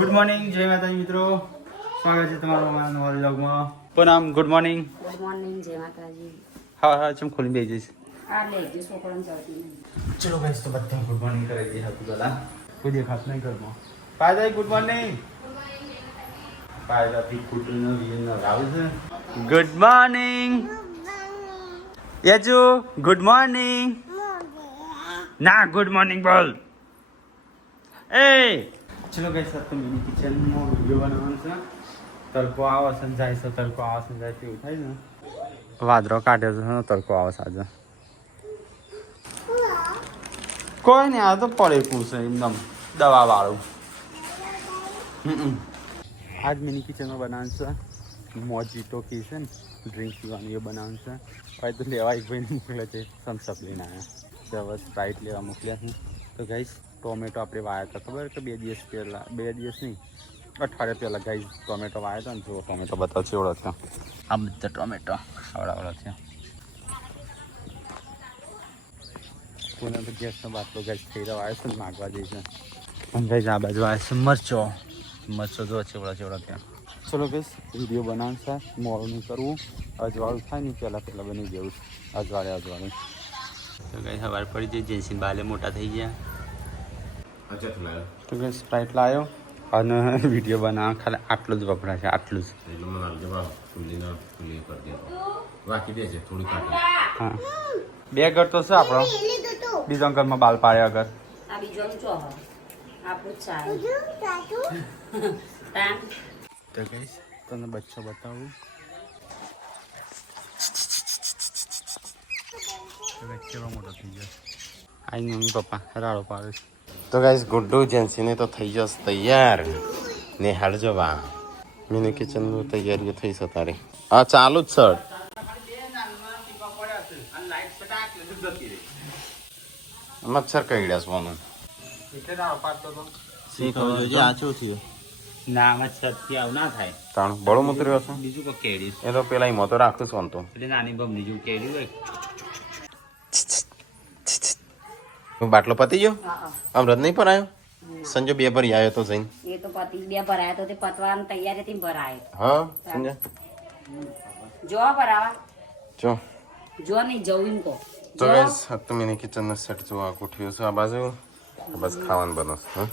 Good morning, જય માતાજી મિત્રો. સ્વાગત છે તમારું અમારા નવા વ્લોગમાં. પૂનમ ગુડ મોર્નિંગ. ગુડ મોર્નિંગ, જય માતાજી. હા ચમ ખોલી બેસી જઈશ. આ લે જે છોકરાને જતી નહીં. ચલો ગાઈસ, તો બધા ગુડ મોર્નિંગ કરી દઈએ હતું પેલા. કોઈ દેખાત નહીં ઘરમાં. પાયદાઈ ગુડ મોર્નિંગ. પાયદાથી કુટુંબનો વિયન આવે છે. Good morning. Yaju good morning. ના ગુડ મોર્નિંગ બોલ. એ ચલો ગાઈસ, તો મિની કિચનમાં વિડીયો બનાવવાનો છે. તડકો આવે છે જાય છે, તડકો આવે છે જાય તેવું થાય ને. વાદળો કાઢ્યો છે, તડકો આવે છે આજે. કોઈ નહીં, આ તો પડે પૂછે એકદમ દવા વાળું. આજ મિની કિચનમાં બનાવવાનું છે. મોજીટો કી છે ને ડ્રિંક પીવાનું એ બનાવવાનું છે. હવે તો લેવા એક ભાઈને મોકલે છે, થમ્સઅપ લઈને આવ્યા. હવે સ્પ્રાઇટ લેવા મોકલ્યા છે. તો ગાઈસ, ટોમેટો આપણે વાયા હતા ખબર કે 2 દિવસ પહેલાં, 2 દિવસ નહીં અઠવાડિયા પહેલાં ગાઈસ ટોમેટો વાયા હતા ને. જો ટોમેટો બતાવ છે એવડો છે. આ બધા ટોમેટો આવડા છે. કોઈને તો ગેસનો બાટલો ગાઈસ થઈ રહ્યો આવ્યો છે ને માગવા જઈશે. અને ગાઈસ આ બાજુ આવે છે મરચો જો ચેવડા ત્યાં. ચલો ગાઈસ, વિડીયો બનાવશે. મોડું નહીં કરવું, અજવાળું થાય ને પહેલાં બની જવું. અજવાળે તો ગાઈસ સવાર પડી જઈ, જેન્સી બાલે મોટા થઈ ગયા. તો ગાઈસ સ્પ્રાઇટ લાવ્યો અને વિડીયો બનાવવા ખાલી આટલું જ વપરાશે, આટલું જ. હા, 2 ઘર તો છે આપણો. બીજા ઘરમાં બાલ પાડે અગર. આ બીજો ચો આપણું ચાય તો ગાઈસ, તમને બચ્ચો બતાવું. કેવો મોટો થઈ ગયો. આઈ મમ્મી પપ્પા રાડો પાડે છે. તો ગાઈસ, ગુડ્ડુ જેન્સીને તો થઈ જશે તૈયાર. ને હાલ જવા મિની કિચનનું તૈયારીઓ થઈ છે તારી. હા ચાલુ જ સર. મચ્છર કઈડ્યા સોનું. ના મચ્છર થી આવું ના થાય. તાણ બળો મુતર્યો છે. બીજું કોઈ કેડી એ તો પેલા ઈમો તો રાખું સોન તો. એટલે નાની બમની જેવું કેડી હોય. બાટલો પતી ગયો. હા અમૃત નહીં ભરાયો. સંજય 2 ભરી આવ્યો તો જઈને. એ તો પતિ 2 ભરાયા તો તે પતવાની તૈયારીથી ભરાય. હા સંજય જો ભરાવા જો નહીં જવું તો તો ગાઈસ, આ તો મિની કિચનનો સેટ જોવા ગોઠવ્યો છે. આ બાજુ બસ ખાવાનું બનશે. હા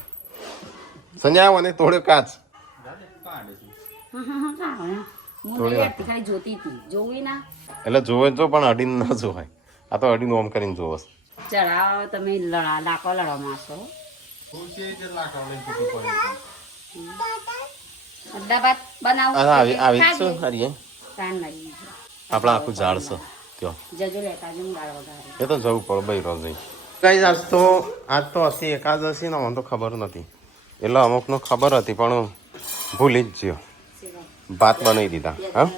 સંજય આવો ને તોડ્યો કાચ. ખાલી જોતી હતી જોવી ના. એટલે જોવે તો પણ અડીને ના જોવાય. આ તો અડીને ઓમ કરીને જોવો. ચડાવો તમે લાકો લડવા માંગશો. અડ્ડા બનાવો આવી શું હરીએ આપણા આખું ઝાડ છે ત્યાં. જજો લેતા જમ ગાળ વગાડે. એ તો જવું પડે ભાઈ રોજ કઈ. આજ તો હતી એકાદશી ને મને તો ખબર નથી. એટલે અમુકનો ખબર હતી પણ ભૂલી જ ગયો. ભાત બનાવી દીધા. હા,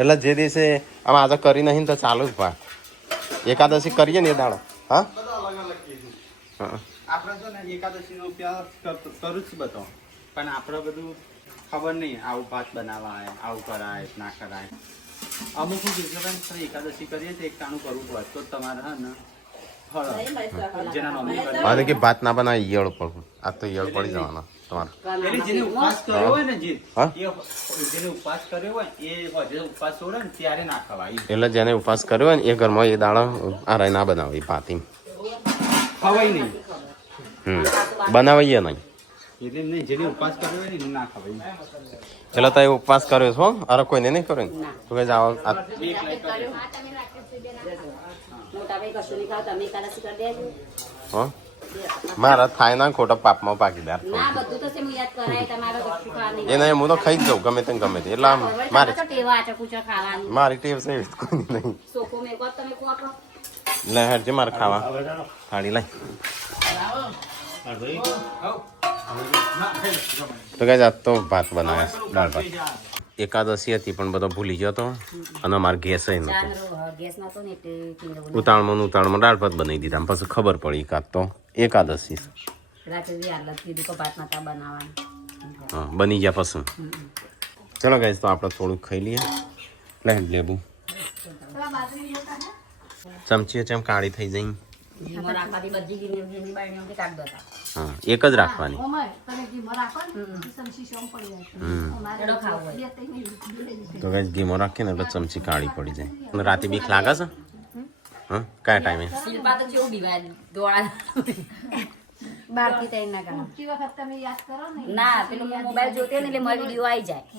એટલે જે દિવસે આમ આજે કરી નહીં તો ચાલુ જ ભાત. એકાદશી કરીએ ને એ દાડો. હા આપણે છે ને એકાદશીનો અભ્યાસ કરું જ બતાવો, પણ આપણે બધું ખબર નહીં. આવું ભાત બનાવાય, આવું કરાય ના કરાય. અમુક એકાદશી કરીએ તો એક ટાણું કરવું પડે તો તમારે હા ને ફળ જેના નોમિની અને કે ભાત ના બનાવે ઈયળ પડવું. આ તો ઈયળ પડી જવાનો તમારે. એટલે જેને ઉપવાસ કર્યો હોય ને હા? જેને ઉપવાસ કર્યો હોય એ જે ઉપવાસ છોડે ને ત્યારે ના ખવાય. એટલે જેને ઉપવાસ કર્યો હોય ને એ ઘરમાં એ દાડો આ ના બનાવે ભાતી. ખવાય નહીં. બનાવીએ નહીં. એટલે નહીં, જેને ઉપવાસ કર્યો હોય ને એને ના ખવાય. એટલે તો એ ઉપવાસ કર્યો છો. અરે કોઈને નહીં કર્યો ને તો કઈ જાવ. મોટા ભાઈ કશું નહીં ખાવ તમે એકાદશી કરી દેજો. હા, મારા થાય ના ખોટા પાપમાં પાકીદાર. ના બધું તો સેમ યાદ કરાય તમારે કશું ખાવાનું. એને હું તો ખાઈ જ જાઉં ગમે તે ગમે તે. એટલે આમ મારે ટેવા આચા કુચા ખાવાનું. મારી ટેવ છે એવી કોઈ નહીં. સોકો મેકો તમે કો આપો. લે હેડજે મારે ખાવા થાળી લઈ. તો કઈ જાત તો ભાત બનાવ્યા દાળ ભાત. એકાદશી હતી પણ બધો ભૂલી ગયો હતો અને અમારે ગેસ નતો. ગેસ નતો ને એટલે ઉતાળમાં દાળ ભાત બનાવી દીધા. પછી ખબર પડી એકાદ તો એકાદશી. રાત્રે આટલા કીધું કે ભાત નતા બનાવવાનું. હા, બની ગયા પછી. ચલો ગાઈસ, તો આપણે થોડુંક ખાઈ લઈએ. લેબુ ચમચી ચમ કાળી થઈ જઈ. બધી ગીની બાયણીઓ કાઢ દો. હા એક જ રાખવાની એડો ખાવો હોય તો કઈ ગીમો રાખીએ ને એટલે ચમચી કાળી પડી જાય અને રાતે બીક લાગે છે હા કયા ટાઈમે શિલ્પા તો કેવું બીવાય દોડા બાકી તઈ ના કામ ના પેલું હું મોબાઈલ જોતી હોય ને એટલે મારો વિડીયો આવી જાય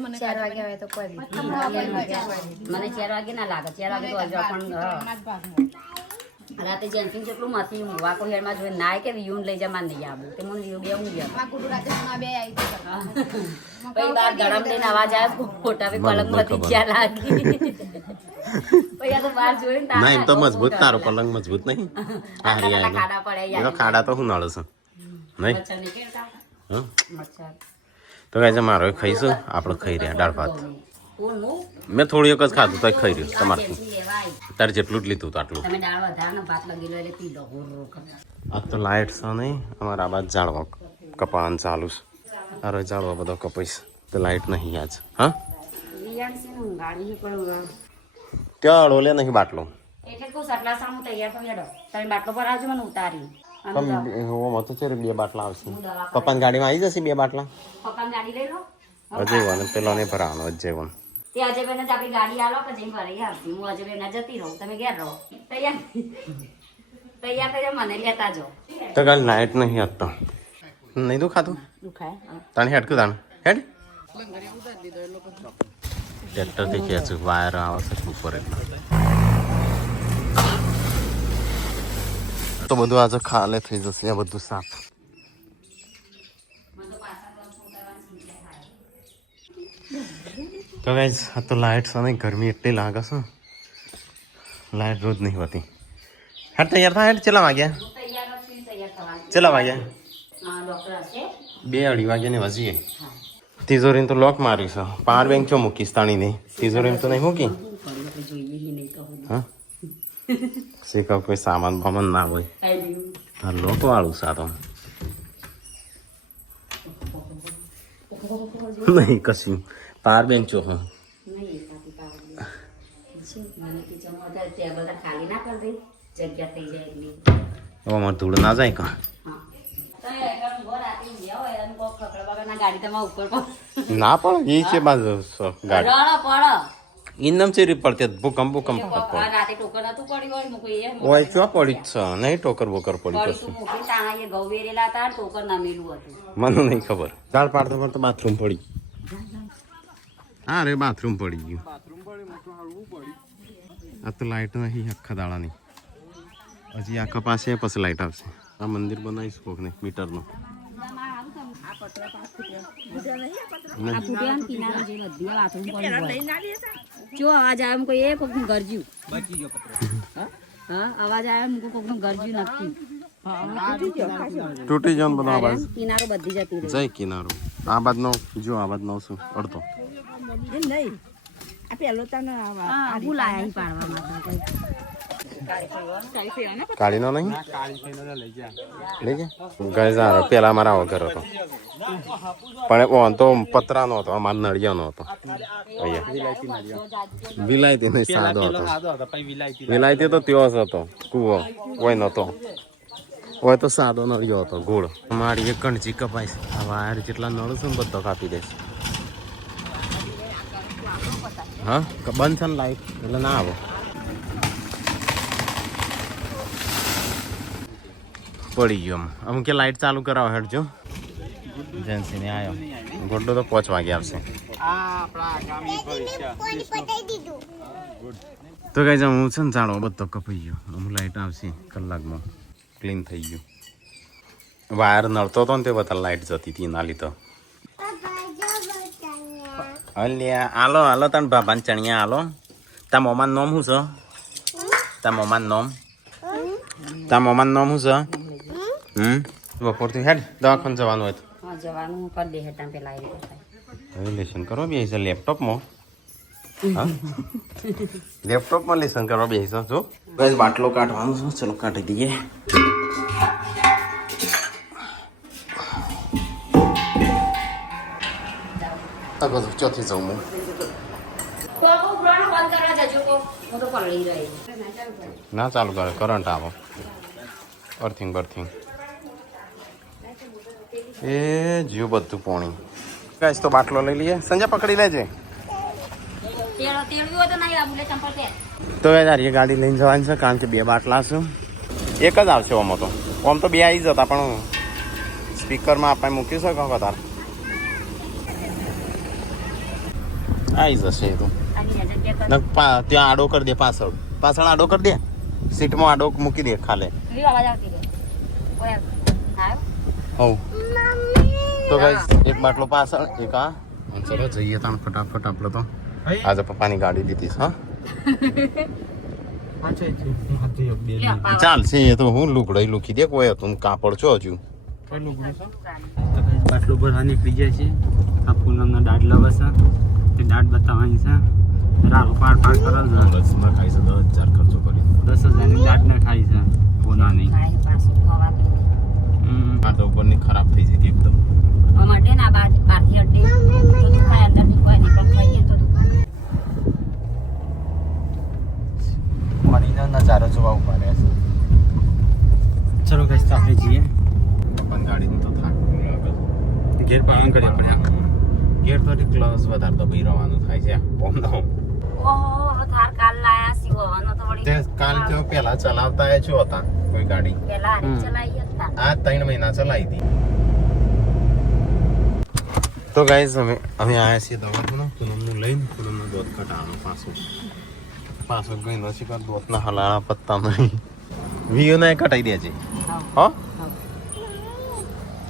મને 4 વાગે આવે તો કોઈ મને 4 વાગે ના લાગે 4 વાગે તો હજુ પણ રાતે જેન્ટિંગ જેટલું મથી ઊંઘવા કોઈ હેરમાં જોઈ નાય કે વિયુન લઈ જા માં નહીં આવું તે મને વિયું બે ઊંઘ ગયા પછી બાર ગરમ લઈને અવાજ આવે ફોટા પે પલંગ મથી જ્યાં લાગી પછી આ તો બહાર જોઈને ના એમ તો મજબૂત તારો પલંગ મજબૂત નહીં હારી આવે ખાડા પડે એ તો ખાડા તો હું નળે છે નહીં મચ્છર નીકળતા હા મચ્છર તો કાંઈ છે મારો ખાઈશું આપણે ખાઈ રહ્યા દાળ ભાત કોણ હું મેં થોડી વખત ખાધું તો ખાઈ રહ્યું તમારથી પેન્સિલ લેવાય તારે જેટલું જ લીધું તો આટલું તમે દાળ વધારે ને ભાત લગી લો એટલે પી લો હોર આ તો લાઇટ છે નહીં અમારા આ બાદ ઝાડવા કપાવાનું ચાલુ છે અરે ઝાડવા બધો કપાઈશ તો લાઇટ નહીં આજ હા રિયાણ છે ને ગાડી પણ ત્યાં અડોલે નહીં બાટલો એટલે કહું સટલા સામું તૈયાર થઈ હેડો તમે બાટલો પર આવજો મને ઉતારી હું તો છે 2 બાટલા આવશે પપ્પાની ગાડીમાં આવી જશે 2 બાટલા પપ્પાની ગાડી લઈ લો અજય પેલો નહીં ભરાવાનો અજય તે અજય બેન આપણી ગાડી આલો કે જઈને ભરાઈ આવતી હું અજય બેન જતી રહું તમે ઘેર રહો તૈયાર તૈયાર થઈ મને લેતા જો તો કાલ લાઇટ નહીં આજ તો નહીં દુખાતું દુખાય તાને હેડ કુ તાને હેડ ટ્રેક્ટરથી ખેંચું વાયર આવે છે ઉપર એટલે તો બધું આજે ખાલે થઈ જશે આ બધું સાફ તો ગાઈસ આ તો લાઇટ છે નહીં ગરમી એટલી લાગે છે લાઇટ રોજ નહીં હોતી હેડ તૈયાર થાય હેડ ચેલા વાગ્યા તૈયાર છું તૈયાર થવાની ચેલા વાગ્યા ડોક્ટર હશે 2-2:30 વાગ્યાને વજીએ તિજોરીને તો લોક માર્યું છે પાવર બેંક ચો મૂકીશ તાણી નહીં તિજોરીને તો નહીં મૂકી જોઈએ નહીં તો હા શીખવ કોઈ સામાન બામાન ના હોય હા લોક વાળું છે આ તો નહીં કશું પાવર બેંક ચો હા નહીં પાતી પાવર મને કિચન માં ટેબલ ખાલી ના કરી દે જગ્યા થઈ જાય એટલી હવે અમારે ધૂળ ના જાય કા ના પણ એ છે બાજુ ગાડી ઇનમ ચેરી પડતી ભૂકંપ ઓય ચો પડી જ છે નહીં ટોકર બોકર પડી કશું મને નહીં ખબર દાળ પાડતો પડતો બાથરૂમ પડી હા રે બાથરૂમ પડી ગયું આ તો લાઇટ નહીં આખા દાડાની હજી આખા પાસે પછી લાઇટ આવશે આ મંદિર બનાવીશ કોક ને મીટરનું જો અવાજ આવે કોઈ એ કોક ગરજ્યું હા અવાજ આવે કોક નું ગરજ્યું નક્કી તૂટી જવાનું બધો અવાજ કિનારો બધી જતી રહી જય કિનારો આ બાદ નો જો આ બાદ નો શું અડધો હું લાયા પાડવા માટે કાળી નો નહીં લઈ ગયા ગઈ પેલા મારા વગર હતો પણ ઓન તો પતરાનો હતો અમાર નળિયાનો હતો અહીંયા વિલાયતી નહીં સાદો હતો વિલાયતી તો ત્યો જ હતો કૂવો કોઈ નતો હોય તો સાદો નળિયો હતો ગોળ મારી એક કણચી કપાઈશ આ વાયર જેટલા નળ છે ને બધો કાપી દઈશ હા બંધ છે ને લાઈટ એટલે ના આવો પડી ગયો આમ કે લાઈટ ચાલુ કરાવો હેડજો એજન્સીને આવ્યો ગોડો તો 5 વાગે આવશે તો કઈ જાઉં હું છે ને ચાલો બધો કપાઈ ગયો હું લાઈટ આવશે કલાકમાં ક્લીન થઈ ગયું વાયર નડતો હતો ને તે બધા લાઈટ જતી હતી ના લીધો અલ્યા હાલો હાલો તને બાબાને ચણિયા હાલો તા મોમાન નોમ શું છે તા મોમાન નોમ શું છે બપોરથી હેડ દવાખાને જવાનું હોય તો જવાનું કરી દે હેઠા પેલા હવે લેસન કરો બે છે લેપટોપમાં હા લેપટોપમાં લેસન કરવા બેસો જો બસ બાટલો કાઢવાનો છે ચલો કાઢી દઈએ ચોથી જાઉં હું ના ચાલુ કરે કરંટ આવો અર્થિંગ બર્થિંગ એ જીવ બધું પોણી ગાઈસ તો બાટલો લઈ લઈએ સંજય પકડી લેજે તો યાર એ ગાડી લઈને જવાની છે કારણ કે 2 બાટલા છે એક જ આવશે આમ તો 2 આવી જતા પણ સ્પીકરમાં આપણે મૂકી શકો વધારે આવી જશે એ તો ત્યાં આડો કરી દે પાછળ આડો કરી દે સીટમાં આડો મૂકી દે ખાલે હવ તો ગાઈસ એક બાટલો પાછળ એક આ ચલો જઈએ તાન ફટાફટ આપણે તો આજે પપ્પાની ગાડી લીધી છે હા ચાલશે એ તો હું લુકડાઈ લૂકી દે કોઈ હતું કાપડ છો હજુ બાટલો ભરવા નીકળી જાય છે આ પૂનમના દાઢ લવાશે તે દાઢ બતાવવાની છે રાડો પાડ કરે છે બસમાં ખાઈ છે 10,000 ખર્ચો કરી 10,000ની દાઢ ના ખાઈ છે પોનાની આ તો ઉપરની ખરાબ થઈ છે એકદમ માટે ના બાર પારથી અડે તો દુખાય અંદર કોઈ નીકળ ખાઈએ તો દુખાય મરીનો નજારો જોવા ઉભા રહ્યા છે ચલો ગાઈસ તો આપણે જઈએ પપ્પાની ગાડીનું તો થાક લાગે ઘેર પાલન કરીએ આપણે ગેર તો ક્લાસ વધારે તો ભાઈ રવાનું થાય છે ઓમ ના ઓહો થાર કાલ લાયા સીવવાનો તો વળી તે કાલ જો પેલા ચલાવતા એ છો હતા કોઈ ગાડી પેલા હરી ચલાઈ હતા આ 3 મહિના ચલાવી હતી તો ગાઈઝ અમે આયા છીએ દવાખાનું પૂનમનું લઈને પૂનમનું દોત કટાવાનું પાછું ગઈ નથી કર દોતના હલાણા પત્તા નહીં વીઓને કટાઈ દેજે હા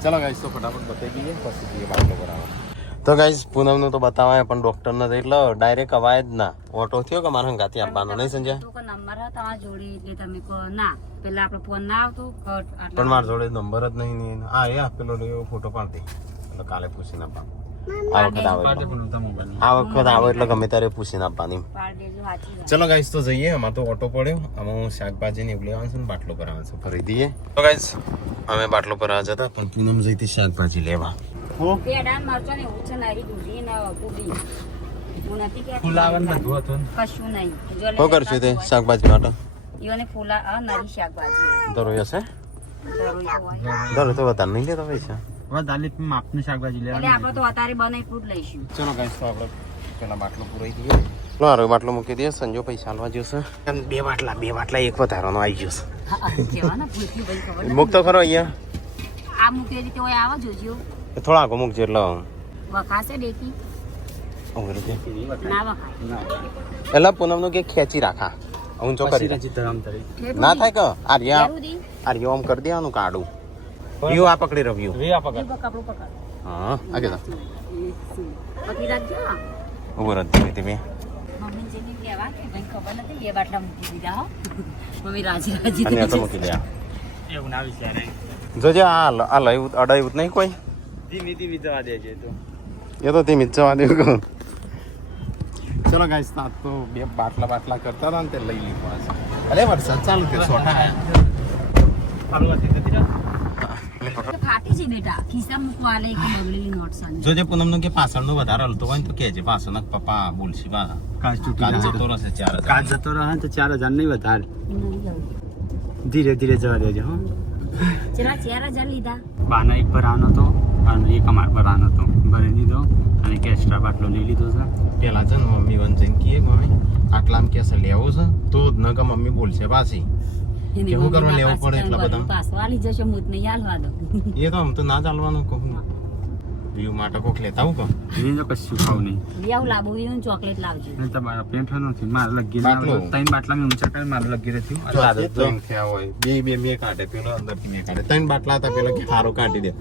ચલો ગાઈઝ તો ફટાફટ બતાવી દઈએ પછી જઈએ બાટલો કરાવવા તો ગાઈઝ પૂનમનું તો બતાવાય પણ ડોક્ટરને તો એટલે ડાયરેક્ટ અવાય જ ના ઓટો થયો કે મારા હંગાથી આપવાનો નહીં સંજય તો નંબર તમારા જોડે એટલે તમે કહો ના પેલા આપણો ફોન ના આવતો પણ મારા જોડે નંબર જ નહીં હા એ આપેલો ફોટો પાડતી એટલે કાલે પૂછીને આપવા આ વખત આવે એટલે ગમે ત્યારે પૂછીને આપવાની ચલો ગાઈસ તો જઈએ આમાં તો ઓટો પડ્યો આમાં હું શાકભાજી ને લેવાનું છે ને બાટલો કરાવવાનો છે ફરી દઈએ તો ગાઈસ અમે બાટલો કરાવવા જતા પણ પૂનમ જઈતી શાકભાજી લેવા પેડા મરચો ને ઉછ નારી દૂધી ને કુડી હું નથી કે ફુલાવન બધું હતું કશું નહીં શું કરશું તે શાકભાજી માટે ઈઓને ફૂલા આ નારી શાકભાજી દરો હશે દરો તો વધારે નહીં લેતા પૈસા હવે દાલી માપની શાકભાજી એટલે લેવાની આપણે તો અત્યારે બનાવી ફૂડ લઈશું ચલો ગાઈસ તો આપણે પેલા બાટલો પૂરાઈ દઈએ મારો બાટલો મૂકી દઈએ સંજો પૈસા આલવા જશે બે બાટલા એક વધારાનો આવી જશે કેવાના પૂછ્યું ભાઈ ખબર મૂક તો ખરો અહીંયા આ મૂકી રીતે ઓય આવો જોજો થોડા આગો મૂકજો એટલે વખાશે ડેકી ના વખાય એટલે પૂનમનું કે ખેંચી રાખા ઊંચો કરી ના થાય કે આર્યા આમ કરી દેવાનું કાઢું વ્યૂ આ પકડી રહ્યું કપડું પકડ હા આગે જા પકડી રાખજો ઉભો રહે ધીમે ધીમે મમ્મી જેની લેવા કે ભાઈ ખબર નથી બે બાટલા મૂકી દીધા હો મમ્મી રાજી રાજી અને તો મૂકી દે એવું ના વિચારે જોજે આ લઈ અડાયું નહીં કોઈ ધીમી ધીમી જવા દેજે તો એ તો ધીમી જવા દેવું ચલો ગાઈસ તો બે બાટલા કરતા હતા ને તે લઈ લીધું આજે અરે વરસાદ ચાલુ થયો સોટા ફાટી છે બેટા ખિસ્સા મૂકવા લે કે બગડેલી નોટ સાની જોજે પૂનમનો કે પાછળનો વધારે હલતો હોય ને તો કહેજે પાછળના પપ્પા બોલશી બા કાચ કાચ જતો રહેશે 4,000 કાચ જતો રહે તો 4,000 નહીં વધારે ધીરે ધીરે જવા દેજો હો ચલા 4,000 લીધા બાના એક ભરાવાનો હતો અને એક અમાર ભરાવાનો હતો ભરી દીધો અને કે એક્સ્ટ્રા બાટલો લઈ લીધો છે પેલા છે ને મમ્મી વન જઈને કહે મમ્મી આટલામાં કેસે લેવો છે તો જ ન કે મમ્મી બોલશે પાછી કેવું કરવા લેવો પડે એટલા બધા પાછો આલી જશે મૂત નહીં હાલવા દો એ તો આમ તો ના ચાલવાનું કહું વ્યૂ માટે કોક લેતા આવું કહું એને તો કશું ખાવ નહીં લિયાવ લાબુ વીનું ચોકલેટ લાવજો ને તમારા પેન્ટ નથી મારે લગી બાટલો. 3 બાટલા મેં ઊંચા કરી મારે લગી રહ્યું ત્રણ થયા હોય બે મેં કાઢે પેલો અંદર મેં કાઢે 3 બાટલા હતા પેલો કે હારો કાઢી દે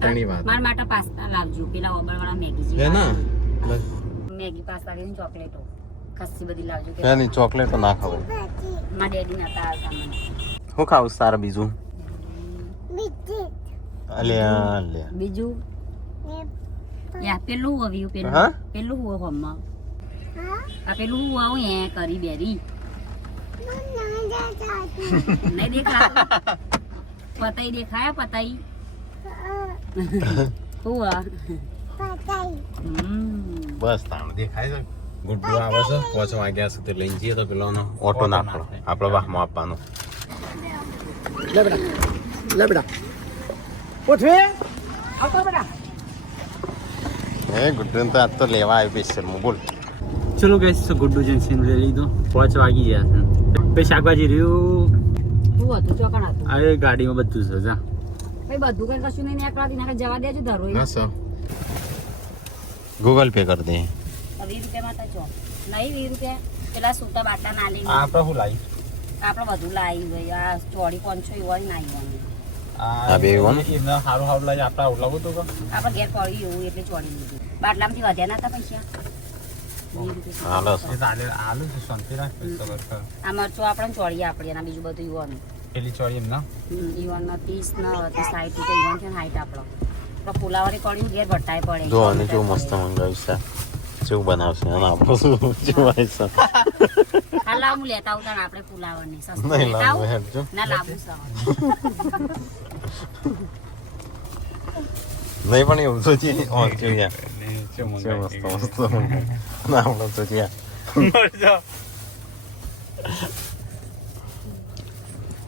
ત્રણી વાત માર માટે પાસ્તા લાવજો પેલા ઓબળવાળા મેગી હે ના મેગી પાસ્તા લઈને ચોકલેટો ખસ્સી બધી લાવજો કે એની ચોકલેટ તો ના ખવાય મારા ડેડી ના આવતા મને હું ખાવું તારે બીજું અલ્યા બીજું યા પેલું આવ્યું પેલું હા? પેલું હું હોમમાં આ પેલું હું આવું એ કરી બેરી નહીં દેખાતું પતાઈ દેખાય પતાઈ હું આ બસ તાણ દેખાય છે ગુડ્ડુ આવે છે 5 વાગ્યા સુધી લઈને જઈએ તો પેલો ઓટો નાખો આપણે વાહમાં આપવાનો લે બેટા લે બેટા ઉઠે આવતો બેટા એ ગુડ્ડુ તો આજ તો લેવા આવ્યો સ્પેશિયલ હું બોલ ચલો ગાઈસ તો ગુડ્ડુ જંકશન લઈ લીધું 5 વાગી ગયા છે પછી શાકભાજી રહ્યું શું હતું ચોકણ હતું અરે ગાડીમાં બધું છે જા ભાઈ બધું કઈ કશું નહીં નીકળાતી નાખે જવા દેજો ધરો ના સર ગૂગલ પે કરી દે 20 રૂપિયામાં તો ચો નહીં 20 રૂપિયા પેલા સૂટા બાટલા ના લઈ આપણે શું લાવી આપણે બધું લાવી ભાઈ આ ચોડી 500 એવાળી ના આવી આ બે વન એમને સારું સારું લાવી આપણે ઉલાવું તો આપણે ઘેર પડી એવું એટલે ચોડી લીધું બાટલામાંથી વધ્યા નતા પૈસા હાલો આલુ છે શાંતિ રાખ આ મરચો આપણે ચોડીએ આપણે એના બીજું બધું યુવાનું પેલી ચોરી એમ ના યુવાનના 30 ના 60 રૂપિયા યુવાન છે હાઈટ આપણો ફુલાવારી પડ્યું ઘેર ભટ્ટાય પડે જો અને કેવું મસ્ત મંગાવ્યું છે કેવું બનાવશે અને આપણું શું જોવાય છે હા લાવ હું લેતા આવતા આપણે ફુલાવરની સસ્તું નહીં લેતા લાવું આવું હેડજો ના લાવું સર નહીં પણ એવું તો છે કેવું યાર છે મસ્ત મસ્ત ના આપણો તો છે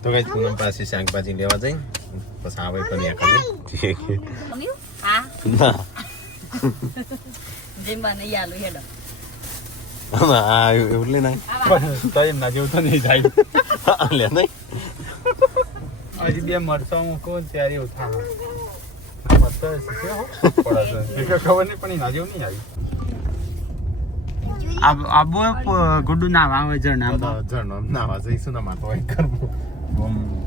તો કઈ તું પાસે શાકભાજી લેવા જઈ પછી આવે પણ યા કરી ગમ્યું હા ના જેમ બને યાલો હેડો આ એવું લે નહીં ટાઈમ ના જેવું તો નહીં જાય લે નહીં હજી બે મરચા મૂકો ત્યારે એવું થાય મરચા શીખે હો ખબર નહીં પણ એના જેવું નહીં આવી આબુ ગુડ્ડુ નાવા આવે ઝરનો નાવા જઈશું ને મારે તો હોય કરવું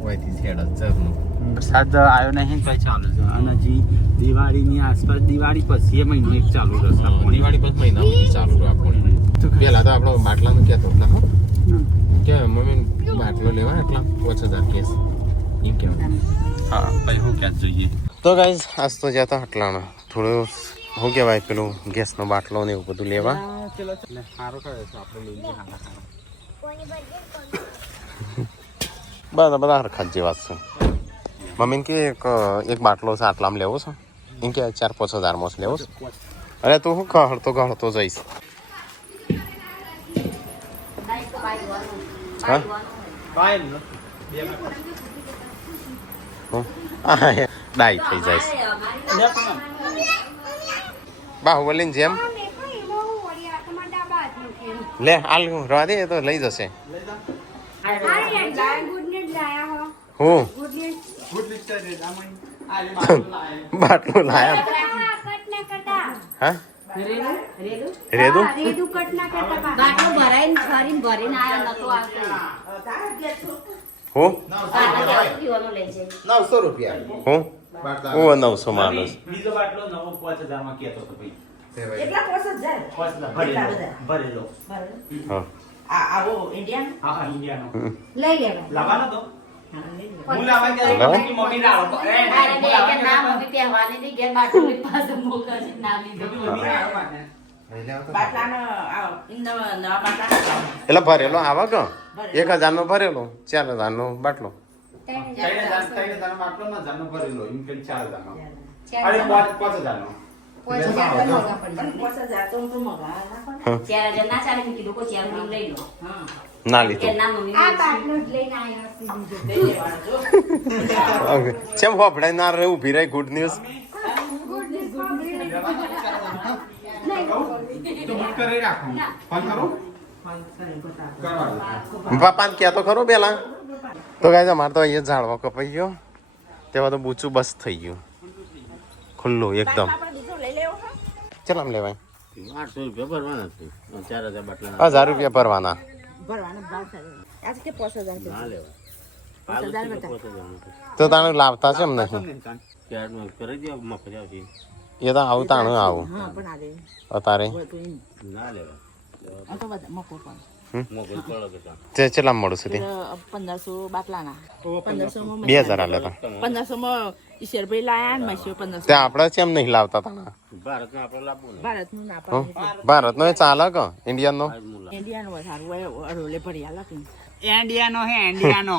હોયથી છેડ જ ઝરનું વરસાદ આવ્યો નહીં તો ચાલુ છે અને હજી દિવાળીની આસપાસ દિવાળી પછી એ મહિનો એક ચાલુ રહેશે દિવાળી પછી મહિના પછી ચાલુ રહે આપણને પેલા તો આપણો બાટલાનું કહેતો ના હો કે મમ્મી બાટલો લેવા એટલા 5000 કેસ એમ કહેવાય હા ભાઈ હું ક્યાં જોઈએ તો ગાઈઝ આજ તો જતા હટલાણા થોડું શું કહેવાય પેલું ગેસનો બાટલો ને એવું બધું લેવા સારું કરે છે આપણે લઈ લઈએ બધા હરખા જ જેવા છે મમ્મીને કે એક બાટલો છે આટલામાં લેવો છે એમ કે 4-5 હજારમાં લેવો છે અરે તું શું ગળતો જઈશ હા ડાઈ થઈ જાય બાહુબલીની જેમ લે હાલ રવા દે તો લઈ જશે હું બાટલું લાયા હા રેદું બાટલો ભરાઈને ફરીને ભરીને આયા નતો આવતો હું પીવાનું લઈ જાય 900 રૂપિયા હું 900 માલુસ બીજો બાટલો નવો 5000 માં કેતો તો ભાઈ એટલા 5000 ભરેલો હા આવો ઇન્ડિયન હા ઇન્ડિયાનો લઈ લેવા લાવવાનો તો હું લાવવા ગયા કે મમ્મી લાવો ના મમ્મી પહેવાની ની ઘેર બાટલો પાસે મોકલી ના લીધો બાટલાનો નવા બાટલા એટલે ભરેલો આવા કે 1000 નો ભરેલો 4000 નો બાટલો 3000 બાટલો ના જાનો ભરેલો એમ કે 4000 નો અરે 5000 નો 5000 મોગા પડી 5000 તો મોગા ના 4000 ના ચાલે કે કીધું કો 4000 લઈ લો હા ના લીધો ના મમ્મી આ બાટલો જ લઈને આવ્યા ઓકે ચેમ હોપડાઈ ના રહે ઊભી રહી ગુડ ન્યૂઝ તો હું કરી રાખું ફોન કરું પપ્પાને કહેતો ખરો પેલા તો ગાય અમારે તો અહીંયા ઝાડવા કપાઈ ગયો તેમાં તો બૂચું બસ થઈ ગયું ખુલ્લું એકદમ ચાલ આમ લેવાય 800 રૂપિયા ભરવાના છે 4000 બાટલા 1000 રૂપિયા ભરવાના ભરવાનો ભાવ થાય આજ કે 5000 ના લેવા 5000 બતા તો તાણે લાવતા છે એમ નહીં ક્યારનું કરી દો મફત આવશે એ તો આવું તાણું આવું હા પણ આ દે અત્યારે ના લેવા આ તો બધા મકો પણ મોકલ પડો કે તે ચેલા મળું સુધી 1500 બાટલાના 1500 માં 2000 આલે તો 1500 માં ઈશ્વરભાઈ લાયા ને મસ્યો 1500 તે આપણે કેમ નહીં લાવતા તાણા ભારતમાં આપણે લાવવું ને ભારતનું ના હં? પાડે ભારતનો એ ચાલે કે ઇન્ડિયનનો ઇન્ડિયાનું વધારે હોય અરોલે ભરી આલા કે ઇન્ડિયાનો હે ઇન્ડિયાનો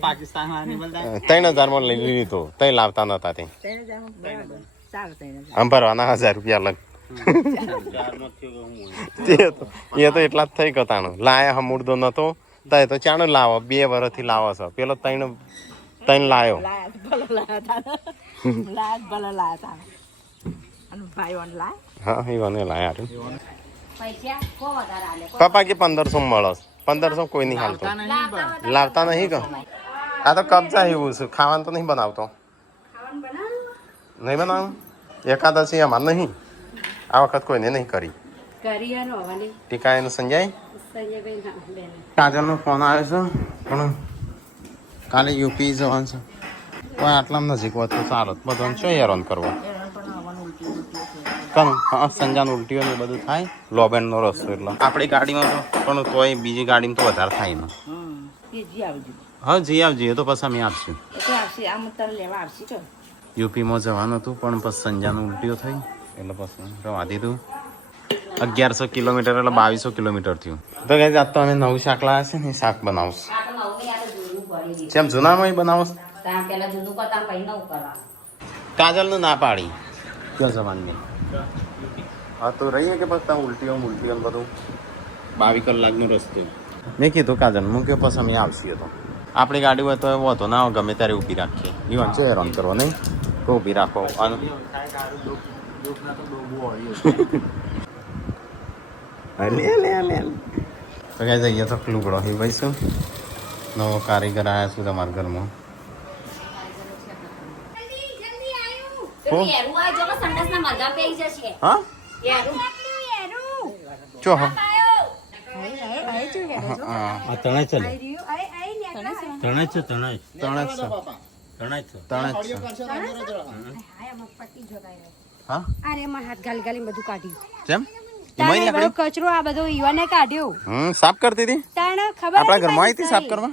પાકિસ્તાન વાળાની બોલતા 3000 માં લઈ લીધો તઈ લાવતા નતા તે 3000 બરાબર સારું 3000 આમ ભરવાના 1000 રૂપિયા અલગ એ તો એટલા જ થઈ ગતાનું લાયા હમુડતો નતો તો એ તો ચાણો લાવો 2 વર્ષથી લાવો છો પેલો ત્રણ લાયો ભલે લાયા તા અને ભાઈ ઓન લાય હા એ મને લાયા પૈસા કો વધારે આલે પપ્પા કે 1500 મળસ 1500 કોઈ નહીં હાલતો લાવતા નહીં કે આ તો કબજા એવું છે ખાવાનું તો નહીં બનાવતો નહીં બનાવું એકાદશી અમારે નહીં આ વખત કોઈને નહીં કરી ટીકા એનું સંજય કાજલનો ફોન આવ્યો છે પણ કાલે યુપી જવાનું છે કોઈ આટલા નજીક હોત તો ચાલો બધાને શું હેરાન કરવો કનું હા સંજાન ઉલટીઓ ને બધું થાય લોબેન્ડનો રસ્તો એટલે આપણી ગાડીમાં તો પણ તોય બીજી ગાડીમાં તો વધારે થાય ને હા જી આવજે એ તો પછી અમે આપશું યુપીમાં જવાનું હતું પણ પછી સંજાનું ઉલટીઓ થઈ એટલે પછી રવા દીધું 1100 કિલોમીટર એટલે 2200 કિલોમીટર થયું તો કઈ જાત તો અમે નવું શાક લાવ્યા છે ને શાક બનાવશું જેમ જૂનામાં બનાવશ પેલા જૂનું કરતા પછી નવું કરવા કાજલનું ના પાડી ક્યાં જવાની હા તો રહીએ કે પછી ત્યાં ઉલટીઓ બધું 22 કલાકનો રસ્તો મેં કીધું કાજલ મૂક્યો પછી અમે આવશીએ તો આપણી ગાડી હોય તો એવો હતો ના ગમે ત્યારે ઊભી રાખીએ ઈવન છે હેરાન કરો નહીં તો ઊભી રાખો અને તો કઈ જઈએ તો લુગડો હી ભાઈ શું નવો કારીગર આવ્યા છું તમારા ઘરમાં હા ચો હા તણાય ચાલે તણાય છે હા અરે મારા હાથ ગાલી ગાલી બધું કાઢ્યું જેમ તાણે બધો કચરો આ બધો ઈવાને કાઢ્યો સાફ કરતી હતી તાણે ખબર આપણા ઘરમાં આવી હતી સાફ કરવા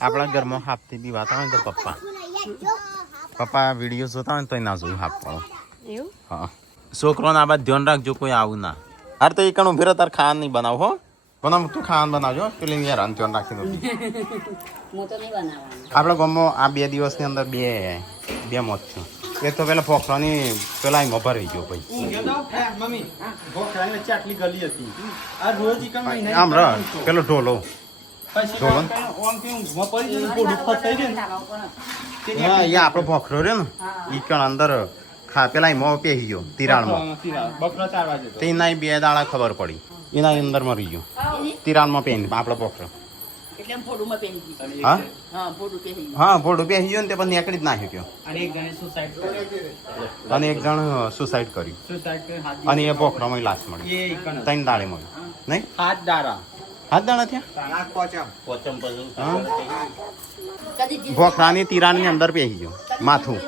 આપણા ઘરમાં હાફથી બી વાત આવે ને તો પપ્પા વિડીયો જોતા હોય ને તો ના જોયું હાફ વાળો એવું હા છોકરોને આ બાદ ધ્યાન રાખજો કોઈ આવું ના અરે તો એ કણું ભેરો તાર ખાવાનું નહીં બનાવ હો બનાવ તું ખાવાનું બનાવજો પેલી યાર ધ્યાન રાખી દઉં હું તો નહીં બનાવવાનું આપણા ગામમાં આ 2 દિવસની અંદર બે મોત થયું એક તો પેલા ફોખરાની પેલા એમાં ભરાઈ ગયો ભાઈ આમ ર પેલો ઢોલો હા એ આપણો ફોખરો રહ્યો ને એ કણ અંદર પેલા એમાં પેહી ગયો તિરાડમાં તે એના 2 દાડા ખબર પડી એના અંદર મરી ગયો તિરાડમાં પહેરી આપણો ફોખરો હા હા ફોટો પહેરી ગયો ને તે પછી નીકળી જ નાખ્યો ગયો અને એક જણ સુસાઇડ કર્યું અને એ પોખરામાં લાશ મળી 3 દાડે મળી નહીં 7 દાડા થયા પોખરાની તિરાડની અંદર પહેરી ગયો માથું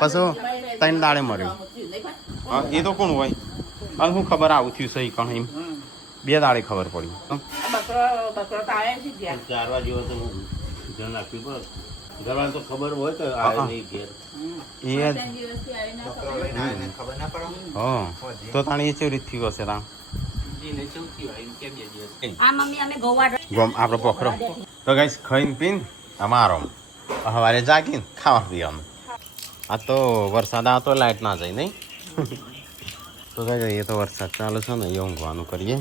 પછી 3 દાડે મર્યું હા એ તો કોણ હોય અને હું ખબર આવું થયું સહી કણ એમ 2 દાડે ખબર પડી તો તાણે એ કેવી રીત થયું હશે તા આ મમ્મી અમે ગોવા આપણો પોખરો તો ગાઈસ ખાઈને પીને અમારો સવારે જાગીને ખાવા પીવાનું આ તો વરસાદ આવતો લાઈટ ના જાય નહીં તો ગાઈસ એ તો વરસાદ ચાલુ છે ને એ ઊંઘવાનું કરીએ